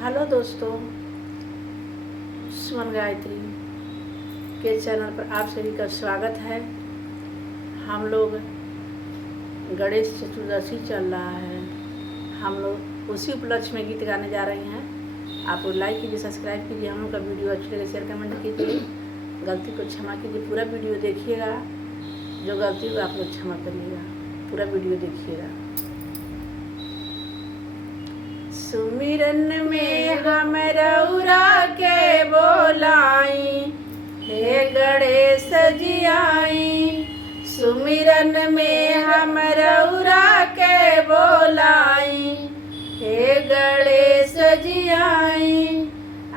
Hello दोस्तों, सुमन गायत्री के channel पर आप सभी का स्वागत है। हम लोग गणेश चतुर्दशी चल रहा है, हम लोग उसी उपलक्ष्य में गीत गाने जा रहे हैं। आप लोग लाइक कीजिए, सब्सक्राइब कीजिए, हम लोग का वीडियो अच्छी लगे शेयर कमेंट कीजिए, गलती को क्षमा कीजिए। पूरा वीडियो देखिएगा, जो गलती हो आप लोग क्षमा करिएगा, पूरा वीडियो देखिएगा। सुमिरन में हम रउरा के बोलाई, हे गणेश जी आई। सुमिरन में हम रउरा के बोलाई, हे गणेश जी आई।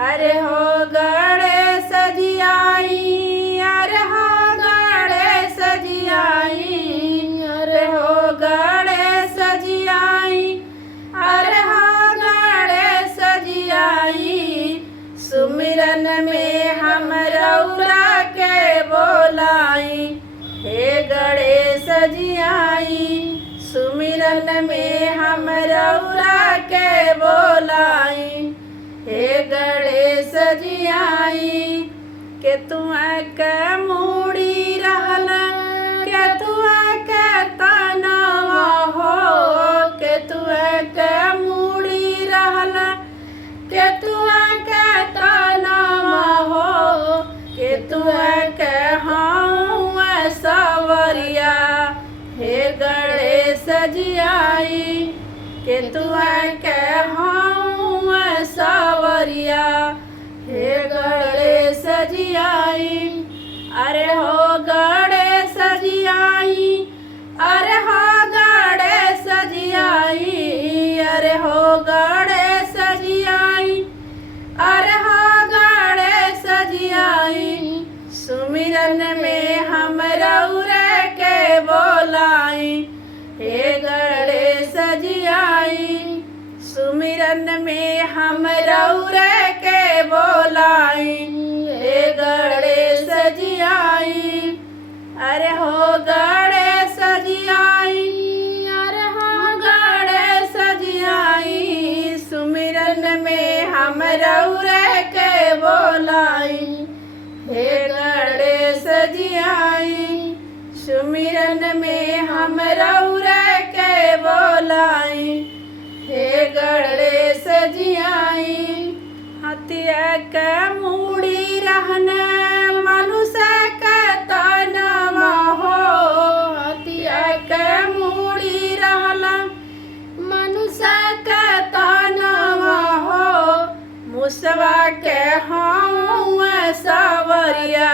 अरे हो गणेश जी आई, अरे हो गणेश जी आई, अरे हो गणेश जी आई, अरे हो सुमिरन में हम रउरा के बोलाई, हे गणेश जी आई। सुमिरन में हम रउरा के बोलाई, हे गणेश जी आई। के तुआ के मूड़ी रहल, के तुआ के तनवा हो, के तुआ के मूड़ी रहल, के तुआ के तनवा हो, के तुआ के हाँ सवरिया, हे गणेश जी आई। के तुआ के हाँ सवरिया, हे गणेश जी आई। अरे हो गणेश जी आई, अरे हो गणेश जी आई, अरे हो गणेश जी आई, अरे हो गणेश जी आई। सुमिरन में हम रउरा के बोलाई, हे गणेश जी आई। सुमिरन में हम रउरा के बोलाई, हे गणेश जी आई। अरे हो गणेश जी आई, अरे हो गणेश जी आई। सुमिरन में हम रउरा के बोलाई, हे गणेश जी आई। सुमिरन में हम रउरा के बोलाई, हे गणेश जी आई। हथिया के मूड़ी रहने मनुष्य के तनवा हो, हथिया के मूड़ी रहला मनुष्य के तनवा हो। मुसवा के हाँ सवरिया,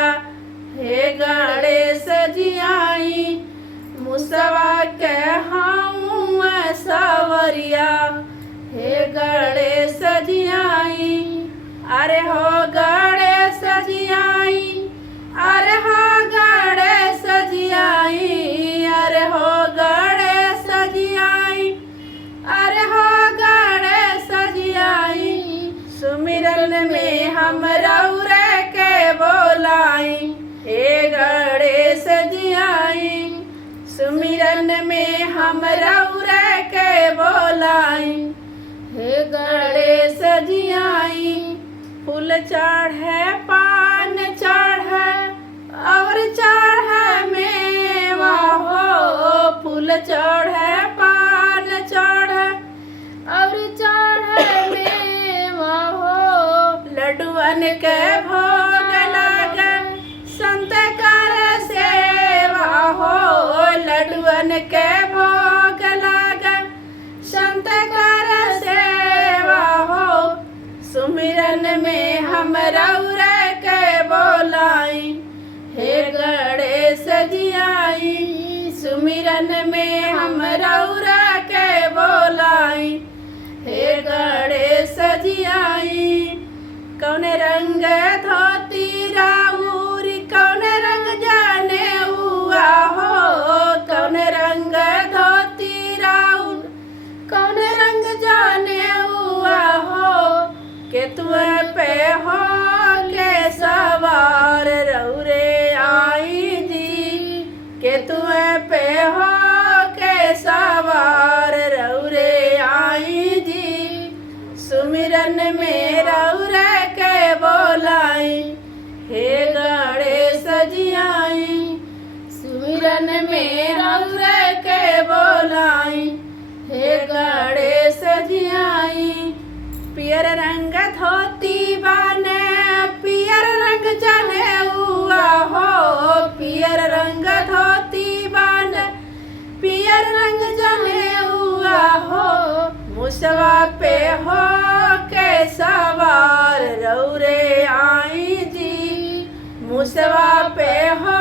हे गणेश जी आई। मुसवा के हाँ सवरिया, हे गणेश जी आई। अरे हो गणेश जी आई, अरे हो गणेश जी आई, अरे हो गणेश जी आई, अरे हो गणेश जी आई। सुमिरन में हम रउरा के बोलाई, हे गणेश जी आई। सुमिरन में हम रउरा के बोलाई, हे गणेश जी आई। फूल चढ़े पान चढ़े और चढ़े मेवा हो, फूल चढ़े पान चढ़े और चढ़े मेवा हो। लड्डुअन के भोग लागे संत कर सेवा हो, लड्डुअन के भोग लागे संत कर सेवा हो। सुमिरन में हम रउरा के बोलाई, हे गणेश जी आई। सुमिरन में हम रउरा के बोलाई, हे गणेश जी आई। कौन रंग धोती राउरी, कौन रंग जाने हुआ हो, कौन रंग धोती राउर, कौन रंग जाने हुआ हो। के तुआ पे हो के सवार रउरे आई जी, के तुआ पे हो के सवार रउरे आई जी। सुमिर सुमिरन में रौर के बोलाई, हे गणेश जी आई। सुमिरन में रौर के बोलाई, हे गणेश जी आई। पियर रंग धोती बाने, पियर रंग जाने हुआ हो, पियर रंग धोती बाने, पियर रंग जाने हुआ हो। मुसवा पे हो के सवार रौरे आई जी, मुसवा पे हो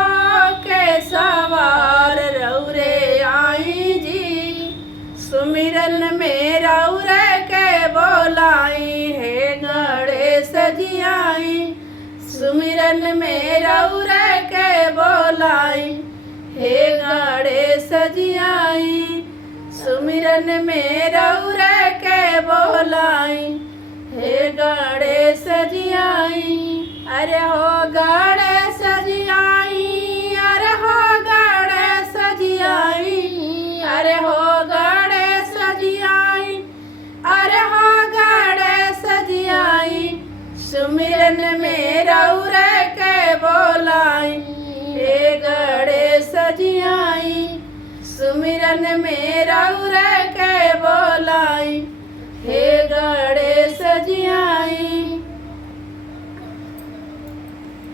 के सवार रौरे आई जी। सुमिरन में रौर के बोलाई, हे गणेश जी आई। सुमिरन में रौर के बोलाई, हे गणेश जी आई। सुमिरन में रौर के बोलाई, हे गणेश जी आई। अरे हो गणेश जी आई, अरे हो गणेश जी आई, अरे हो गणेश जी आई, अरे हो गणेश जी आई। सुमिरन में रौर के बोलाई, हे गणेश जी आई। सुमिरन में रौर के बोलाई, हे गणेश जी आई।